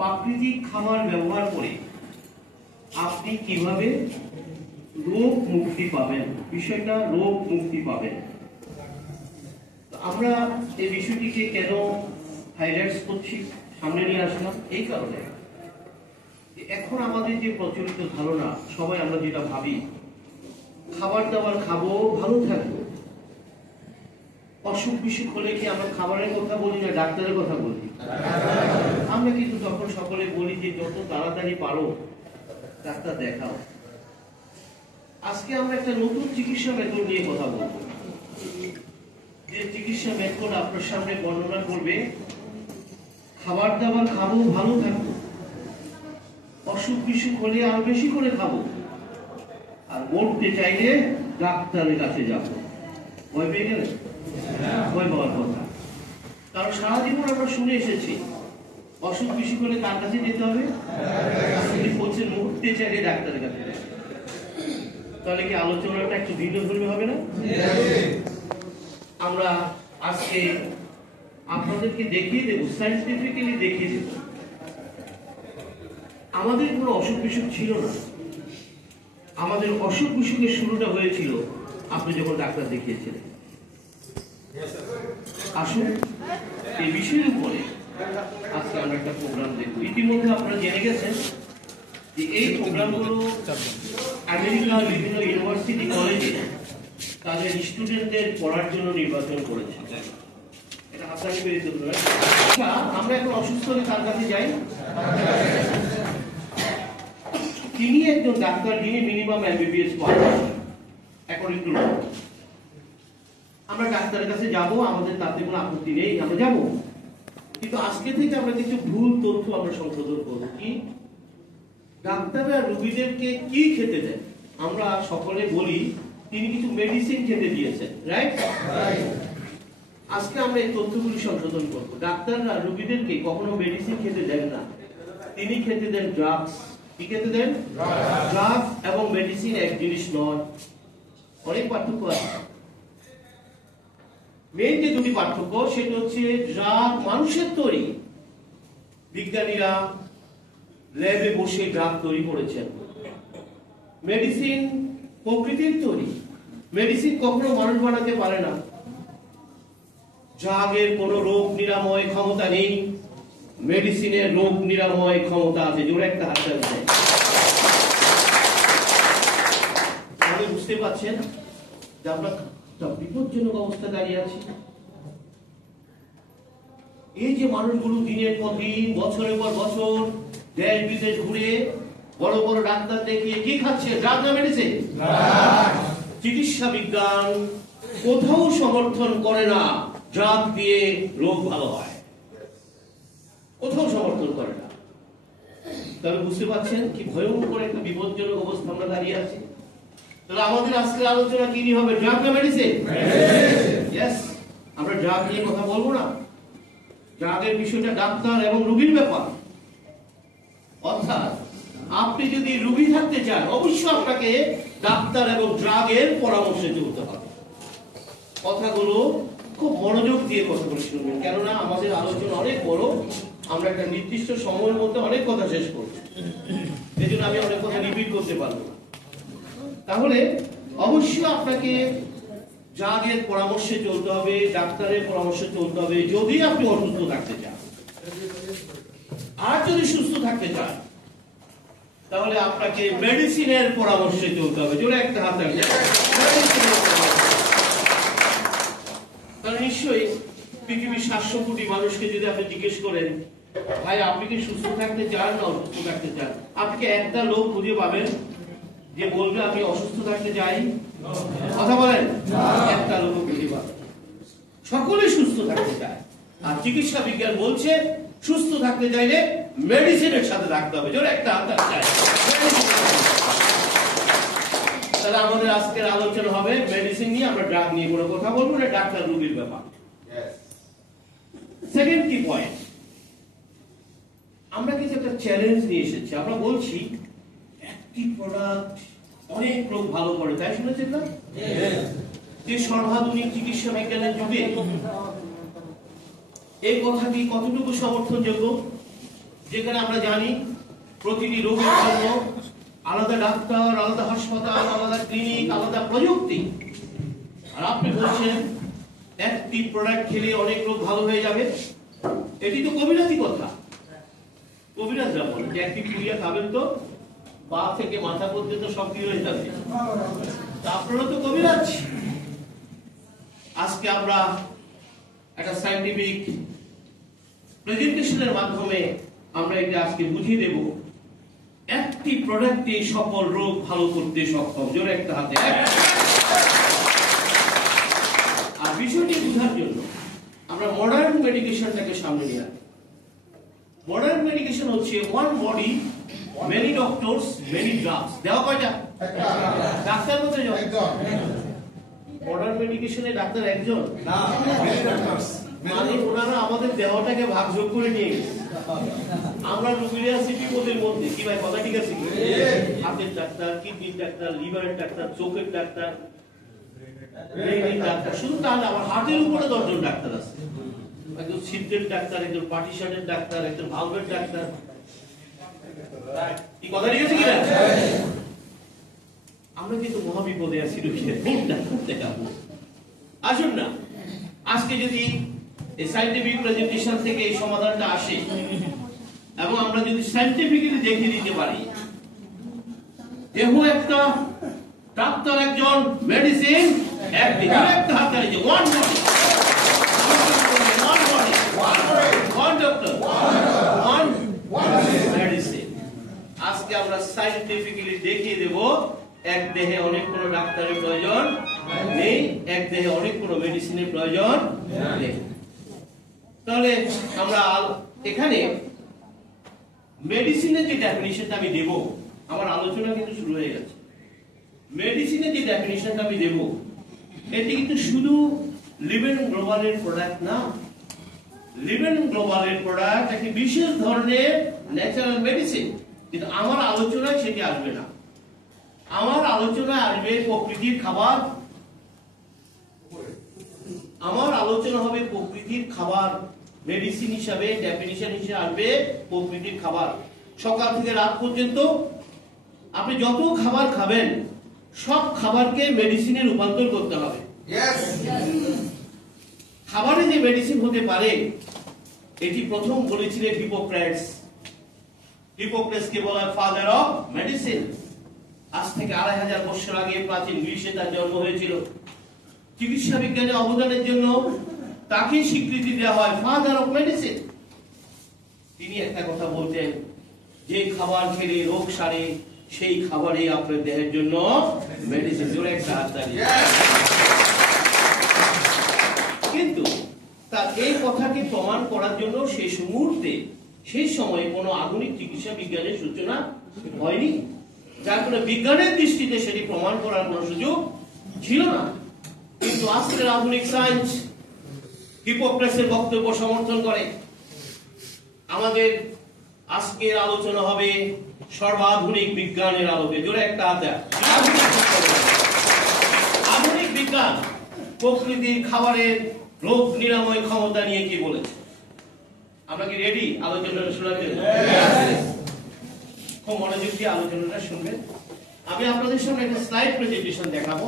প্রাকৃতিক খাবার ব্যবহার করে আপনি কিভাবে রোগ মুক্তি পাবেন, বিষয়টা রোগ মুক্তি পাবেন। আমরা এই বিষয়টিকে কেন হাইলাইট করছি, সামনে নিয়ে আসলাম এই কারণে, এখন আমাদের যে প্রচলিত ধারণা, সবাই আমরা যেটা ভাবি, খাবার দাবার খাবো, ভালো থাকবো। অসুখ বিসুখ হলে কি আমরা খাবারের কথা বলি না ডাক্তারের কথা বলি? আমরা কিন্তু তখন সকলে বলি যে যত তাড়াতাড়ি পারো ডাক্তার দেখাও। আজকে আমরা একটা নতুন চিকিৎসা মেথড নিয়ে কথা বলবো, যে চিকিৎসা মেথড আপনার সামনে বর্ণনা করবে খাবার দাবার খাবো, ভালো থাকবো, অসুখ বিসুখ হলে আরো বেশি করে খাবো, আর মরতে চাইলে ডাক্তারের কাছে যাবো। ভয় পেয়ে গেলে? ভয় পাওয়ার কথা, কারণ সারা জীবন আমরা শুনে এসেছি অসুখ বিসুখ হলে কার কাছে যেতে হবে? বলছেন মরতে চাইলে ডাক্তারের কাছে যাবে। তাহলে কি আলোচনাটা একটু ভিন্ন ধর্মী হবে না? আমরা আজকে আপনাদেরকে দেখিয়ে দেব, সায়েন্টিফিক্যালি দেখিয়ে দেব আমাদের কোনো অসুখ বিসুখ ছিল না। আমাদের অসুখ বিসুখের শুরুটা হয়েছিল আপনি যখন ডাক্তার দেখিয়েছিলেন। আসুন এই বিষয়ের উপরে আজকে আমরা একটা প্রোগ্রাম দেখব। ইতিমধ্যে আপনারা জেনে গেছেন যে এই প্রোগ্রামগুলো আমেরিকার বিভিন্ন ইউনিভার্সিটি কলেজে তাদের স্টুডেন্টদের পড়ার জন্য নির্বাচন করেছে। এটা হাসানি বেরিত। আমরা এখন অসুস্থ হলে তার কাছে যাই, তিনি একজন ডাক্তার যিনি মিনিমাম এমবিবিএস পাস। এখন একটু আমরা ডাক্তারের কাছে যাব, আমাদের তাতে কোনো আপত্তি নেই, আমরা যাব। কিন্তু আজকে থেকে আমরা কিছু ভুল তথ্য আমরা সংশোধন করব। কি? ডাক্তাররা রোগীদেরকে কি খেতে দেন? আমরা সকলে বলি তিনি কিছু মেডিসিন খেতে দিয়েছেন, রাইট? আজকে আমরা এই তথ্যগুলি সংশোধন করব। ডাক্তাররা রোগীদেরকে কখনো মেডিসিন খেতে দেন না, তিনি খেতে দেন ড্রাগস। কি খেতে দেন? ড্রাগস এবং মেডিসিন এক জিনিস নয়, অনেক পার্থক্য আছে। মেইন যে দুটি পার্থক্য সেটা হচ্ছে ড্রাগ মানুষের তৈরি, বিজ্ঞানীরা ল্যাবে বসে ড্রাগ তৈরি করেছেন। মেডিসিন প্রকৃতির তৈরি, মেডিসিন কখনো মানুষ বানাতে পারে না। ড্রাগের কোনো রোগ নিরাময় ক্ষমতা নেই, মেডিসিনের রোগ নিরাময় ক্ষমতা আছে। জোরে একটা হাত আছে। আপনি বুঝতে পারছেন যে আমরা বিপজ্জনক অবস্থা দাঁড়িয়ে আছি। এই যে মানুষগুলো দিনের পর দিন, বছরের পর বছর দেশ বিদেশ ঘুরে বড় বড় ডাক্তার দেখিয়ে কি খাচ্ছে? ড্রাগ না মেডিসিন? চিকিৎসা বিজ্ঞান কোথাও সমর্থন করে না ড্রাগ দিয়ে রোগ ভালো হয়, কোথাও সমর্থন করে না। তাহলে বুঝতে পারছেন কি ভয়ঙ্কর একটা বিপজ্জনক অবস্থা আমরা দাঁড়িয়ে আছি। তাহলে আমাদের আজকের আলোচনা কি নিয়ে হবে? ড্রাগ না মেডিসিন? ইয়েস, আমরা ড্রাগ নিয়ে কথা বলবো না। ড্রাগের বিষয়টা ডাক্তার এবং রোগীর ব্যাপার। অর্থাৎ আপনি যদি রোগী থাকতে চান, অবশ্যই আপনাকে ডাক্তার এবং ড্রাগের পরামর্শে চলতে হবে। কথাগুলো খুব মনোযোগ দিয়ে কথা বলে শুনবেন, কেননা আমাদের আলোচনা অনেক বড়। আমরা একটা নির্দিষ্ট সময়ের মধ্যে অনেক কথা শেষ করছি, এই জন্য আমি অনেক কথা রিপিট করতে পারবো। তাহলে অবশ্যই আপনাকে ড্রাগের পরামর্শে চলতে হবে, ডাক্তারের পরামর্শে চলতে হবে যদি আপনি অসুস্থ থাকতে চান। আর যদি সুস্থ থাকতে চান তাহলে আপনাকে মেডিসিনের পরামর্শে চলতে হবে। জোরে একটা হাত রাখবেন। তাহলে নিশ্চয়ই পৃথিবীর 700 কোটি মানুষকে যদি আপনি জিজ্ঞেস করেন, ভাই আপনি কি সুস্থ থাকতে চান না অসুস্থ থাকতে চান, আপনি কি একটা লোক খুঁজে পাবেন যে বলবে আমি অসুস্থ থাকতে চাই? কথা বলেন, একটা লোক খুঁজে পাবেন। সকলে সুস্থ থাকতে চায়, আর চিকিৎসা বিজ্ঞান বলছে সুস্থ থাকতে চাইলে মেডিসিনের সাথে থাকতে হবে। জোরে একটা হাত চাই। তাহলে আমাদের আজকের আলোচনা হবে মেডিসিন নিয়ে, আমরা ড্রাগ নিয়ে কোনো কথা বলবো না, ডাক্তার রোগীর ব্যাপার। সেকেন্ড কি পয়েন্ট, আমরা কিছু একটা চ্যালেঞ্জ নিয়ে এসেছি। আমরা বলছি একটি প্রোডাক্ট অনেক লোক ভালো করে, তাই শুনেছেন না? যে সর্বাধুনিক চিকিৎসা বিজ্ঞানের যুগে এই কথাটি কতটুকু সমর্থনযোগ্য? যেখানে আমরা জানি প্রতিটি রোগের জন্য আলাদা ডাক্তার, আলাদা হাসপাতাল, আলাদা ক্লিনিক, আলাদা প্রযুক্তি। আর আপনি বলছেন একটি প্রোডাক্ট খেলে অনেক রোগ ভালো হয়ে যাবে। এটি তো কবিরাজি কথা। কবিরাজরা বলে যে একটি পুড়িয়া খাবেন তো পা থেকে মাথা পর্যন্ত সব কি হয়ে যাবে। আপনারা তো কবিরাজ। আজকে আমরা একটা সায়েন্টিফিক প্রেজেন্টেশনের মাধ্যমে আমরা এটা আজকে বুঝিয়ে দেব একটি প্রোডাক্টে সকল রোগ ভালো করতে সক্ষম। জোরে একটা হাতে। আর বিষয়টি বোঝার জন্য আমরা মডার্ন মেডিকেশনটাকে সামনে নিয়ে আসি। মডার্ন মেডিকেশন হচ্ছে one body many doctors many drugs. দেওয়া কয়টা? ডাক্তার বলতে মডার্ন মেডিকেশনে ডাক্তার একজন না, মানে ওনারা আমাদের দেহটাকে ভাগযোগ করে নিয়ে গেছে। আমরা রুগীরা সিটি ওদের মধ্যে কি ভাই কথা ঠিক আছে? হাতের ডাক্তার, কিডনির ডাক্তার, লিভারের ডাক্তার, চোখের ডাক্তার, ব্রেনের ডাক্তার। শুধু তাহলে আমার হার্টের উপরে 10 জন ডাক্তার আছে। একজন ছিদ্রের ডাক্তার, একজন পার্টিশনের ডাক্তার, একজন ভালভের ডাক্তার। কি কথা ঠিক আছে কিনা? আমরা কিন্তু মহাবিপদে আছি রুগীদের কোন ডাক্তার দেখাবো। আসুন না আজকে যদি এই সায়েন্টিফিক প্রেজেন্টেশন থেকে এই সমাধানটা আসে এবং আমরা যদি সায়েন্টিফিক্যালি দেখিয়ে দিতে পারি দেহ একটা, ডাক্তার একজন, মেডিসিন একটি। একটা হাত দাঁড়িয়ে one body, one body, one doctor, one medicine. আজকে আমরা সায়েন্টিফিক্যালি দেখিয়ে দেব এক দেহে অনেকগুলো ডাক্তারের প্রয়োজন নেই, এক দেহে অনেকগুলো মেডিসিনের প্রয়োজন নেই। তাহলে আমরা এখানে মেডিসিনের যে ডেফিনিশনটা আমি দেব, আমার আলোচনা কিন্তু শুরু হয়ে গেছে। মেডিসিনের যে ডেফিনিশনটা আমি দেব এটি কিন্তু শুধু লিভেন গ্লোবালের প্রোডাক্ট না। লিভেন গ্লোবালের প্রোডাক্ট একটি বিশেষ ধরনের ন্যাচারাল মেডিসিন, কিন্তু আমার আলোচনায় সেটি আসবে না। আমার আলোচনায় আসবে প্রকৃতির খাবার। আমার আলোচনা হবে প্রকৃতির খাবার। মেডিসিন হিসাবে ডেফিনিশন হিসেবে আসবে প্রকৃতির খাবার। সকাল থেকে রাত পর্যন্ত আপনি যত খাবার খাবেন সব খাবারকে মেডিসিনে রূপান্তর করতে হবে। খাবারে যে মেডিসিন হতে পারে এটি প্রথম বলেছিলেন হিপোক্রেটস। হিপোক্রেটসকে বলা হয় ফাদার অফ মেডিসিন। আজ থেকে 2500 বছর আগে প্রাচীন গ্রিসে তার জন্ম হয়েছিল। চিকিৎসা বিজ্ঞানের অবদানের জন্য তাকে স্বীকৃতি দেওয়া হয় ফাদার অফ মেডিসিন। তিনি একটা কথা বলতেন, যে খাবার খেলে রোগ সারে সেই খাবারই আপনার দেহের জন্য মেডিসিন। জোরে একটা হাত তালি। কিন্তু তার এই কথাকে প্রমাণ করার জন্য শেষ মুহূর্তে, সেই সময়ে কোনো আধুনিক চিকিৎসা বিজ্ঞানের সূচনা হয়নি, যার ফলে বিজ্ঞানের দৃষ্টিতে সেটি প্রমাণ করার কোনো সুযোগ ছিল না। কিন্তু আজকের আধুনিক সায়েন্স হিপোক্রেটসের বক্তব্য সমর্থন করে। আমাদের আজকের আলোচনা হবে সর্বাধুনিক বিজ্ঞানের আলোকে। জোরে একটা হাত। আধুনিক বিজ্ঞান প্রকৃতির খাবারের রোগ নিরাময় ক্ষমতা নিয়ে কি বলেছে? আমরা কি রেডি আলোচনাটা শোনার জন্য? খুব মনোযোগ দিয়ে আলোচনাটা শুনবেন। আমি আপনাদের সামনে একটা স্লাইড প্রেজেন্টেশন দেখাবো।